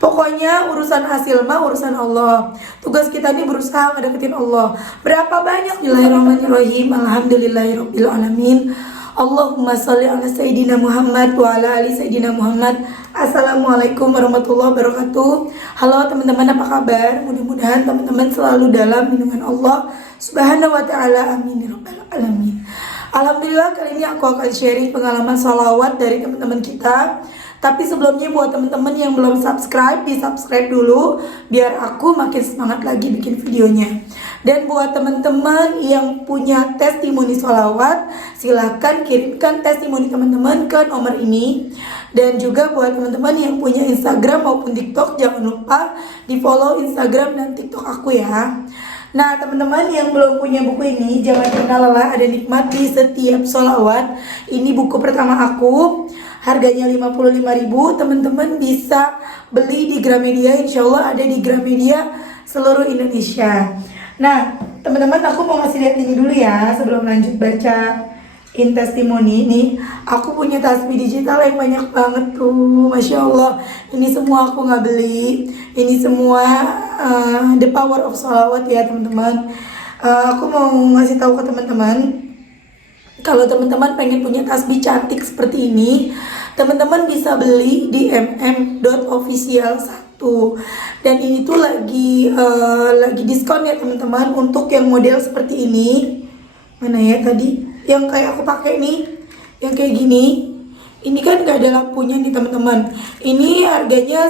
Pokoknya urusan hasil mah urusan Allah. Tugas kita ini berusaha ngedeketin Allah. Berapa banyak? Bismillahirrahmanirrahim. Alhamdulillahirabbil alamin. Allahumma sholli ala sayyidina Muhammad wa ala ali sayyidina Muhammad. Assalamualaikum warahmatullahi wabarakatuh. Halo teman-teman, apa kabar? Mudah-mudahan teman-teman selalu dalam lindungan Allah Subhanahu wa taala. Amin ya rabbal alamin. Alhamdulillah, kali ini aku akan sharing pengalaman sholawat dari teman-teman kita. Tapi sebelumnya buat teman-teman yang belum subscribe, di subscribe dulu biar aku makin semangat lagi bikin videonya. Dan buat teman-teman yang punya testimoni sholawat, silahkan kirimkan testimoni teman-teman ke nomor ini. Dan juga buat teman-teman yang punya Instagram maupun TikTok, jangan lupa di follow Instagram dan TikTok aku ya. Nah teman-teman yang belum punya buku ini, jangan pernah lelah ada nikmat di setiap sholawat. Ini buku pertama aku, harganya 55.000. Teman-teman bisa beli di Gramedia, insya Allah ada di Gramedia seluruh Indonesia. Nah teman-teman, aku mau ngasih lihat ini dulu ya sebelum lanjut baca testimoni. Nih aku punya tasbih digital yang banyak banget tuh, Masya Allah. Ini semua aku nggak beli, ini semua the power of sholawat ya teman-teman. Aku mau ngasih tahu ke teman-teman, kalau teman-teman pengen punya tasbih cantik seperti ini, teman-teman bisa beli di mm.official1. Dan ini tuh lagi diskon ya teman-teman untuk yang model seperti ini. Mana ya tadi? Yang kayak aku pakai nih, yang kayak gini. Ini kan gak ada lampunya nih teman-teman. Ini harganya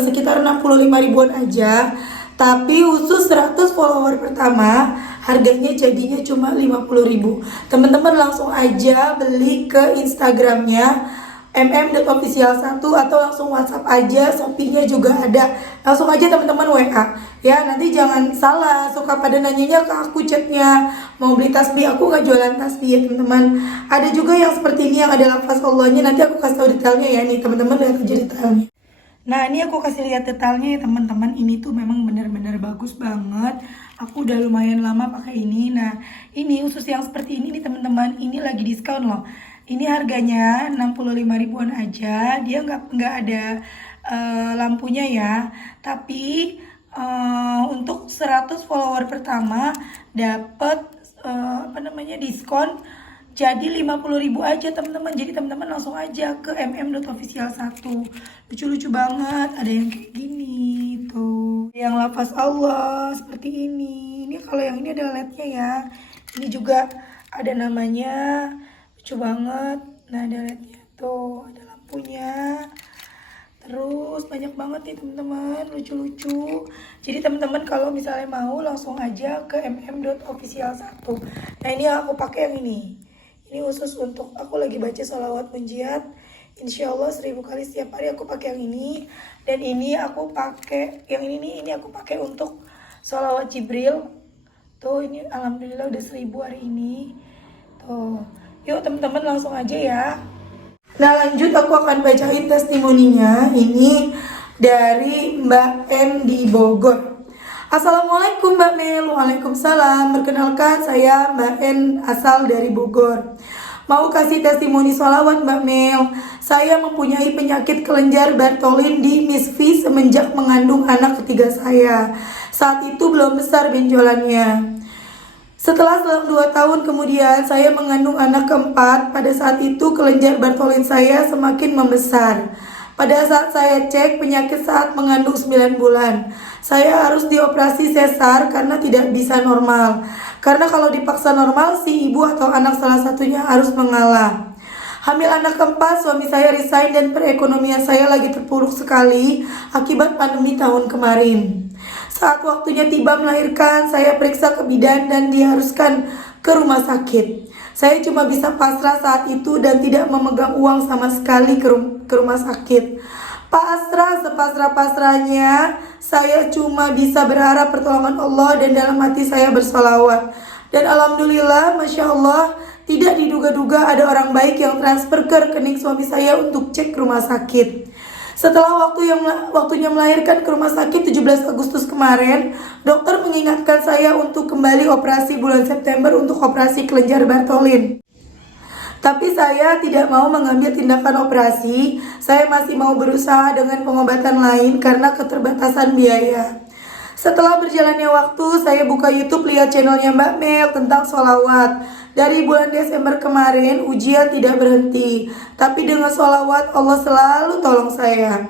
sekitar 65 ribuan aja. Tapi khusus 100 follower pertama harganya jadinya cuma 50.000. Teman-teman langsung aja beli ke Instagramnya mm.official1 atau langsung WhatsApp aja, Shopee-nya juga ada. Langsung aja teman-teman WA ya. Nanti jangan salah, suka pada nanyanya ke aku chatnya mau beli tasbih. Aku nggak jualan tasbih ya teman-teman. Ada juga yang seperti ini yang ada lafaz Allahnya, nanti aku kasih tahu detailnya ya. Nih teman-teman lihat aja detailnya. Nah ini aku kasih lihat detailnya ya teman-teman. Ini tuh memang benar-benar bagus banget. Aku udah lumayan lama pakai ini. Nah ini khusus yang seperti ini nih teman-teman, ini lagi diskon loh. Ini harganya 65 ribuan aja. Dia nggak ada lampunya ya. Tapi untuk 100 follower pertama dapat diskon. Jadi 50.000 aja teman-teman. Jadi teman-teman langsung aja ke mm.official1. Lucu-lucu banget. Ada yang kayak gini tuh, yang lafaz Allah seperti ini. Ini kalau yang ini ada LED-nya ya. Ini juga ada namanya. Lucu banget. Nah ada LED-nya tuh, ada lampunya. Terus banyak banget nih teman-teman, lucu-lucu. Jadi teman-teman kalau misalnya mau langsung aja ke mm.official1. Nah ini aku pakai yang ini. Ini khusus untuk aku lagi baca sholawat munjiat. Insya Allah 1000 kali setiap hari aku pakai yang ini. Dan ini aku pakai yang ini nih, ini aku pakai untuk sholawat Jibril. Tuh ini alhamdulillah udah 1000 hari ini. Tuh, yuk teman-teman langsung aja ya. Nah lanjut aku akan bacain testimoninya. Ini dari Mbak N di Bogor. Assalamualaikum Mbak Mel. Waalaikumsalam. Perkenalkan saya Mbak N asal dari Bogor. Mau kasih testimoni sholawat Mbak Mel. Saya mempunyai penyakit kelenjar Bartholin di misfi semenjak mengandung anak ketiga saya. Saat itu belum besar benjolannya. Setelah selang 2 tahun kemudian saya mengandung anak keempat. Pada saat itu kelenjar Bartholin saya semakin membesar. Pada saat saya cek penyakit saat mengandung 9 bulan. Saya harus dioperasi sesar karena tidak bisa normal. Karena kalau dipaksa normal si ibu atau anak salah satunya harus mengalah. Hamil anak keempat, suami saya resign dan perekonomian saya lagi terpuruk sekali akibat pandemi tahun kemarin. Saat waktunya tiba melahirkan, saya periksa ke bidan dan diharuskan ke rumah sakit. Saya cuma bisa pasrah saat itu dan tidak memegang uang sama sekali ke rumah sakit. Pasrah sepasrah-pasrahnya, saya cuma bisa berharap pertolongan Allah dan dalam hati saya bersolawat. Dan alhamdulillah, Masya Allah, tidak diduga-duga ada orang baik yang transfer ke rekening suami saya untuk cek ke rumah sakit. Setelah waktunya melahirkan ke rumah sakit 17 Agustus kemarin, dokter mengingatkan saya untuk kembali operasi bulan September untuk operasi kelenjar Bartholin. Tapi saya tidak mau mengambil tindakan operasi. Saya masih mau berusaha dengan pengobatan lain karena keterbatasan biaya. Setelah berjalannya waktu, saya buka YouTube, lihat channelnya Mbak Mel tentang sholawat. Dari bulan Desember kemarin, ujian tidak berhenti. Tapi dengan sholawat, Allah selalu tolong saya.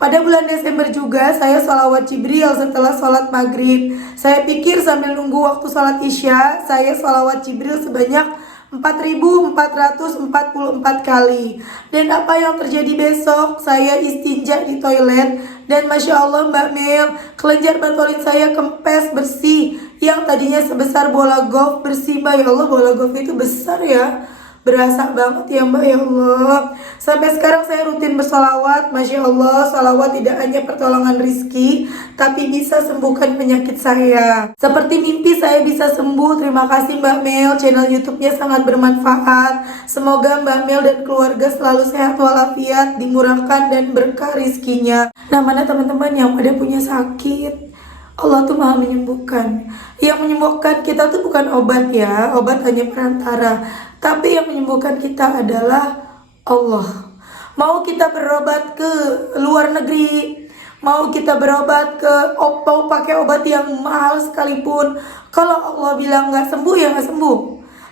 Pada bulan Desember juga saya sholawat Jibril setelah sholat maghrib. Saya pikir sambil nunggu waktu sholat isya, saya sholawat Jibril sebanyak 4.444 kali. Dan apa yang terjadi besok? Saya istinja di toilet. Dan Masya Allah Mbak Mel, kelenjar bantolin saya kempes bersih. Yang tadinya sebesar bola golf bersih Mbak. Ya Allah, bola golf itu besar ya. Berasa banget ya Mbak, ya Allah. Sampai sekarang saya rutin bersolawat. Masya Allah, solawat tidak hanya pertolongan rizki, tapi bisa sembuhkan penyakit saya. Seperti mimpi saya bisa sembuh. Terima kasih Mbak Mel, channel YouTube-nya sangat bermanfaat. Semoga Mbak Mel dan keluarga selalu sehat walafiat, dimurahkan dan berkah rizkinya. Nah, mana teman-teman yang pada punya sakit, Allah tuh maha menyembuhkan. Yang menyembuhkan kita tuh bukan obat ya, obat hanya perantara. Tapi yang menyembuhkan kita adalah Allah. Mau kita berobat ke luar negeri, mau kita berobat ke mau pakai obat yang mahal sekalipun, kalau Allah bilang nggak sembuh ya nggak sembuh.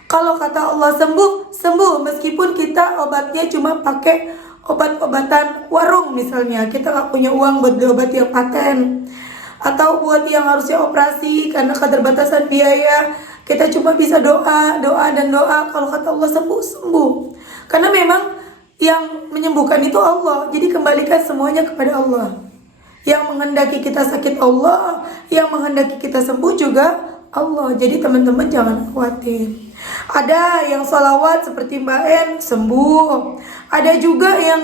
Kalau kata Allah sembuh, sembuh. Meskipun kita obatnya cuma pakai obat-obatan warung misalnya, kita nggak punya uang buat obat yang paten, atau buat yang harusnya operasi karena keterbatasan biaya, kita cuma bisa doa, doa dan doa. Kalau kata Allah sembuh, sembuh. Karena memang yang menyembuhkan itu Allah. Jadi kembalikan semuanya kepada Allah. Yang menghendaki kita sakit Allah, yang menghendaki kita sembuh juga Allah. Jadi teman-teman jangan khawatir. Ada yang sholawat seperti Mbak En sembuh. Ada juga yang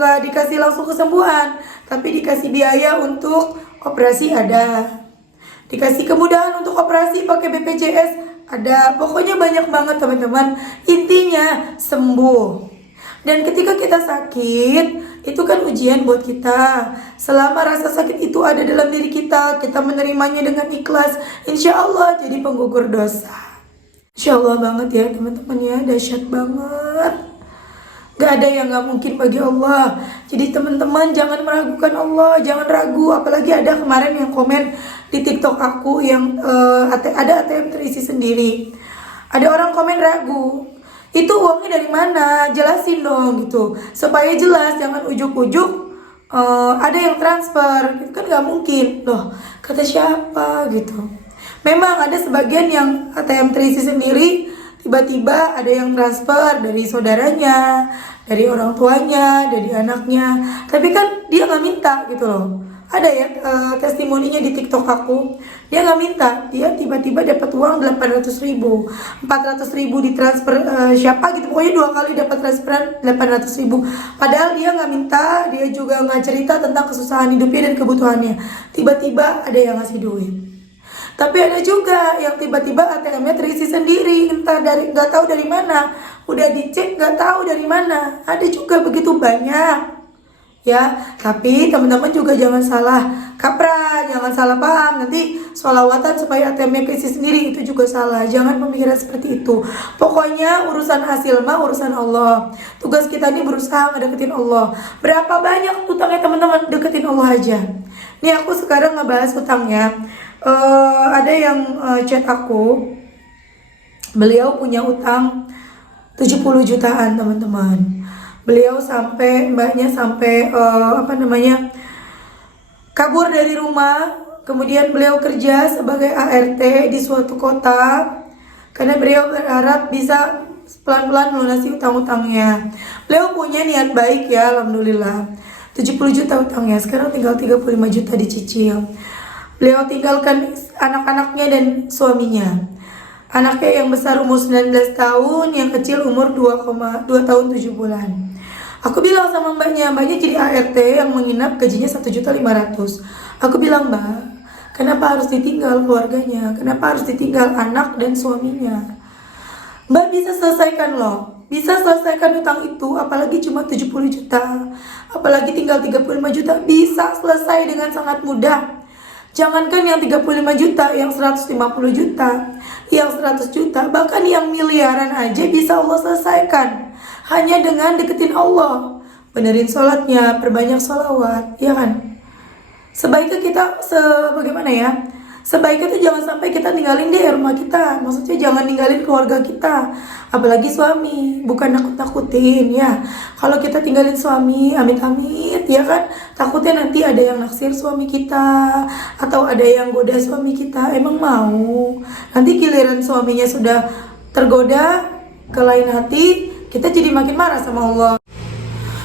nggak dikasih langsung kesembuhan, tapi dikasih biaya untuk operasi ada. Dikasih kemudahan untuk operasi pakai BPJS ada. Pokoknya banyak banget teman-teman. Intinya sembuh. Dan ketika kita sakit, itu kan ujian buat kita. Selama rasa sakit itu ada dalam diri kita, kita menerimanya dengan ikhlas, insya Allah jadi penggugur dosa. Insya Allah banget ya teman-teman ya, dahsyat banget. Gak ada yang gak mungkin bagi Allah. Jadi teman-teman jangan meragukan Allah, jangan ragu. Apalagi ada kemarin yang komen di TikTok aku yang ada ATM terisi sendiri. Ada orang komen ragu, itu uangnya dari mana? Jelasin dong gitu, supaya jelas, jangan ujuk-ujuk ada yang transfer. Itu kan gak mungkin. Loh, kata siapa gitu. Memang ada sebagian yang ATM terisi sendiri, tiba-tiba ada yang transfer dari saudaranya, dari orang tuanya, dari anaknya. Tapi kan dia gak minta gitu loh. Ada ya testimoninya di TikTok aku. Dia gak minta, dia tiba-tiba dapat uang 800.000, 400.000 ditransfer siapa gitu. Pokoknya 2 kali dapat transferan 800.000. Padahal dia gak minta, dia juga gak cerita tentang kesusahan hidupnya dan kebutuhannya. Tiba-tiba ada yang ngasih duit. Tapi ada juga yang tiba-tiba ATM-nya terisi sendiri, entah dari nggak tahu dari mana, udah dicek nggak tahu dari mana. Ada juga begitu banyak, ya. Tapi teman-teman juga jangan salah kaprah, jangan salah paham. Nanti sholawatan supaya ATM-nya terisi sendiri itu juga salah. Jangan pemikiran seperti itu. Pokoknya urusan hasil mah urusan Allah. Tugas kita ini berusaha ngedeketin Allah. Berapa banyak utangnya teman-teman, deketin Allah aja. Nih aku sekarang ngebahas utangnya. Ada yang chat aku, beliau punya utang 70 jutaan teman-teman. Beliau sampai, mbaknya sampai kabur dari rumah. Kemudian beliau kerja sebagai ART di suatu kota, karena beliau berharap bisa pelan-pelan melunasi utang-utangnya. Beliau punya niat baik ya, alhamdulillah. 70 juta utangnya, sekarang tinggal 35 juta dicicil. Beliau tinggalkan anak-anaknya dan suaminya. Anaknya yang besar umur 19 tahun, yang kecil umur 2 tahun 7 bulan. Aku bilang sama mbaknya jadi ART yang menginap gajinya 1.500.000. Aku bilang, Mbak, kenapa harus ditinggal keluarganya? Kenapa harus ditinggal anak dan suaminya? Mbak bisa selesaikan loh. Bisa selesaikan utang itu, apalagi cuma 70 juta. Apalagi tinggal 35 juta, bisa selesai dengan sangat mudah. Jangankan yang 35 juta, yang 150 juta, yang 100 juta, bahkan yang miliaran aja bisa Allah selesaikan. hanya dengan deketin Allah. Benerin sholatnya, perbanyak sholawat, ya kan? Sebaiknya kita bagaimana ya? Sebaiknya tuh jangan sampai kita ninggalin deh rumah kita. Maksudnya jangan ninggalin keluarga kita. Apalagi suami, bukan nakut-nakutin ya. Kalau kita tinggalin suami, amit-amit ya kan, takutnya nanti ada yang naksir suami kita, atau ada yang goda suami kita. Emang mau? Nanti giliran suaminya sudah tergoda ke lain hati, kita jadi makin marah sama Allah.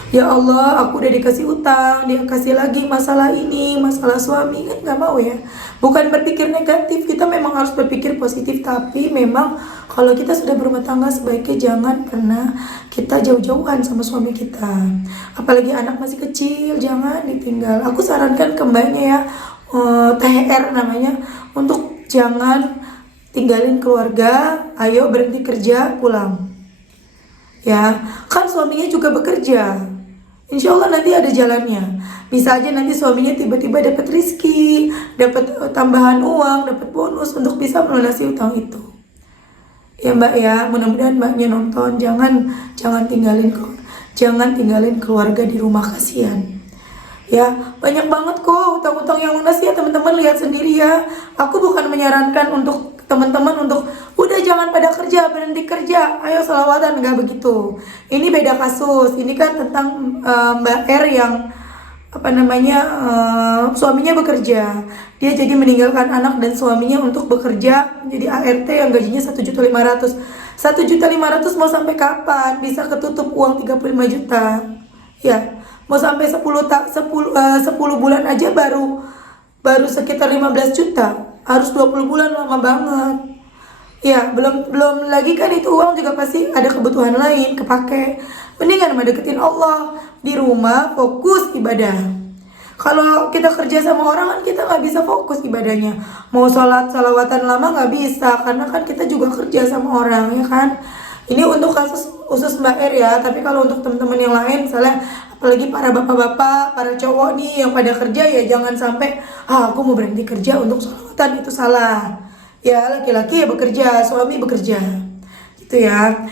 Ya Allah, aku udah dikasih utang, dia kasih lagi masalah ini, masalah suami, kan gak mau ya. Bukan berpikir negatif, kita memang harus berpikir positif. Tapi memang kalau kita sudah berumah tangga, sebaiknya jangan pernah kita jauh-jauhan sama suami kita. Apalagi anak masih kecil, jangan ditinggal. Aku sarankan ke mbaknya ya, THR namanya, untuk jangan tinggalin keluarga, ayo berhenti kerja, pulang. Ya, kan suaminya juga bekerja. Insya Allah nanti ada jalannya. Bisa aja nanti suaminya tiba-tiba dapat rezeki, dapat tambahan uang, dapat bonus untuk bisa melunasi utang itu. Ya mbak ya, mudah-mudahan mbaknya nonton. Jangan tinggalin keluarga di rumah, kasihan. Ya, banyak banget kok utang-utang yang lunas ya, teman-teman lihat sendiri ya. Aku bukan menyarankan untuk teman-teman untuk udah jangan pada kerja, berhenti kerja, ayo selawatan, nggak begitu. Ini beda kasus. Ini kan tentang Mbak R yang suaminya bekerja. Dia jadi meninggalkan anak dan suaminya untuk bekerja menjadi ART yang gajinya 1.500.000. 1.500.000 mau sampai kapan? Bisa ketutup uang 35 juta. Ya, mau sampai 10 bulan aja baru sekitar 15 juta. Harus 20 bulan, lama banget. Ya, belum lagi kan itu uang juga pasti ada kebutuhan lain kepake. Mendingan deketin Allah di rumah, fokus ibadah. Kalau kita kerja sama orang kan kita nggak bisa fokus ibadahnya. Mau salawatan lama nggak bisa, karena kan kita juga kerja sama orang, ya kan. Ini untuk kasus khusus Mbak R ya. Tapi kalau untuk teman-teman yang lain, misalnya apalagi para bapak-bapak, para cowok nih yang pada kerja, ya jangan sampai aku mau berhenti kerja untuk sholawatan, itu salah. Ya, laki-laki ya bekerja, suami bekerja, gitu ya.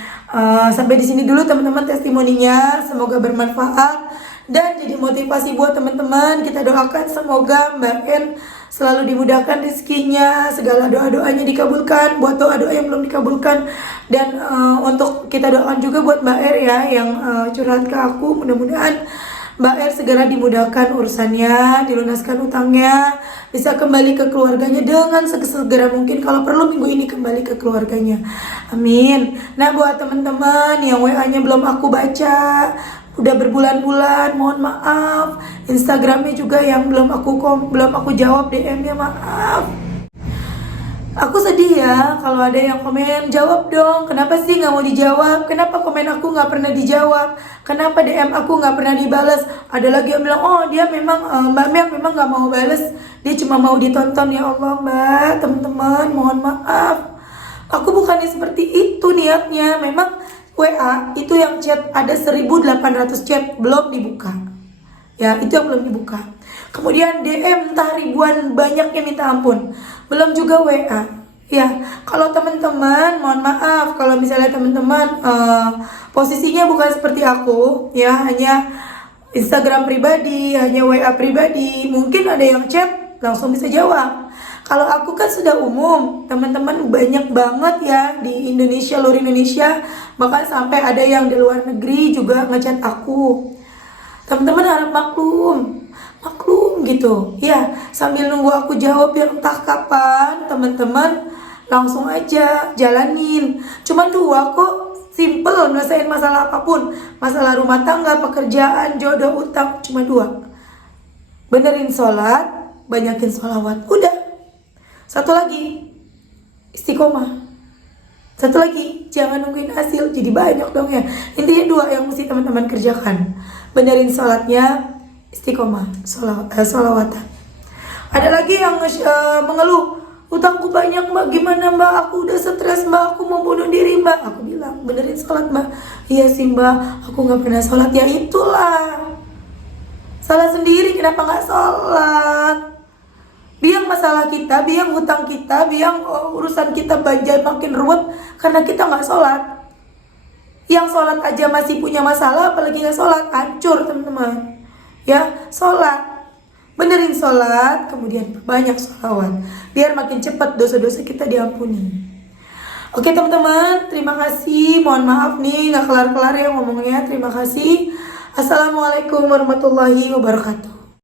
Sampai di sini dulu teman-teman testimoninya, semoga bermanfaat dan jadi motivasi buat teman-teman. Kita doakan semoga Mbak N selalu dimudahkan rezekinya, segala doa-doanya dikabulkan, buat doa-doa yang belum dikabulkan. Dan untuk kita doakan juga buat Mbak R ya, yang curhat ke aku, mudah-mudahan Mbak R segera dimudahkan urusannya, dilunaskan utangnya, bisa kembali ke keluarganya dengan segera mungkin, kalau perlu minggu ini kembali ke keluarganya. Amin. Nah, buat teman-teman yang WA-nya belum aku baca, udah berbulan-bulan, mohon maaf. Instagramnya juga yang belum aku jawab DM-nya, maaf. Aku sedih ya kalau ada yang komen, jawab dong, kenapa sih nggak mau dijawab, kenapa komen aku nggak pernah dijawab, kenapa DM aku nggak pernah dibalas. Ada lagi yang bilang, oh dia memang Mbak Mel memang nggak mau balas, dia cuma mau ditonton. Ya Allah Mbak, teman-teman mohon maaf, aku bukannya seperti itu niatnya. Memang WA itu yang chat ada 1.800 chat belum dibuka, ya itu yang belum dibuka. Kemudian DM entah ribuan, banyaknya minta ampun, belum juga WA. Ya, kalau teman-teman mohon maaf kalau misalnya teman-teman posisinya bukan seperti aku ya, hanya Instagram pribadi, hanya WA pribadi, mungkin ada yang chat langsung bisa jawab. Kalau aku kan sudah umum, teman-teman banyak banget ya di Indonesia, luar Indonesia, bahkan sampai ada yang di luar negeri juga ngechat aku. Teman-teman harap maklum gitu ya, sambil nunggu aku jawab yang entah kapan, teman-teman langsung aja jalanin. Cuma 2 kok, simple nyelesain masalah apapun, masalah rumah tangga, pekerjaan, jodoh, utang, cuma 2. Benerin sholat, banyakin sholawat, udah. 1 lagi, istiqomah. 1 lagi, jangan nungguin hasil, jadi banyak dong ya. Intinya 2 yang mesti teman-teman kerjakan, benerin sholatnya, istiqomah, sholawatan. Ada lagi yang mengeluh, utangku banyak Mbak, gimana Mbak, aku udah stres Mbak, aku mau bunuh diri Mbak. Aku bilang, benerin sholat Mbak. Iya sih Mbak, aku gak pernah sholat. Ya itulah, salah sendiri, kenapa gak sholat. Biang masalah kita, biang hutang kita, biang urusan kita banjir makin ruwet karena kita gak sholat. Yang sholat aja masih punya masalah, apalagi nggak sholat, hancur teman-teman. Ya, sholat, benerin sholat, kemudian banyak sholawat, biar makin cepat dosa-dosa kita diampuni. Oke teman-teman, terima kasih. Mohon maaf nih nggak kelar-kelar ya ngomongnya. Terima kasih. Assalamualaikum warahmatullahi wabarakatuh.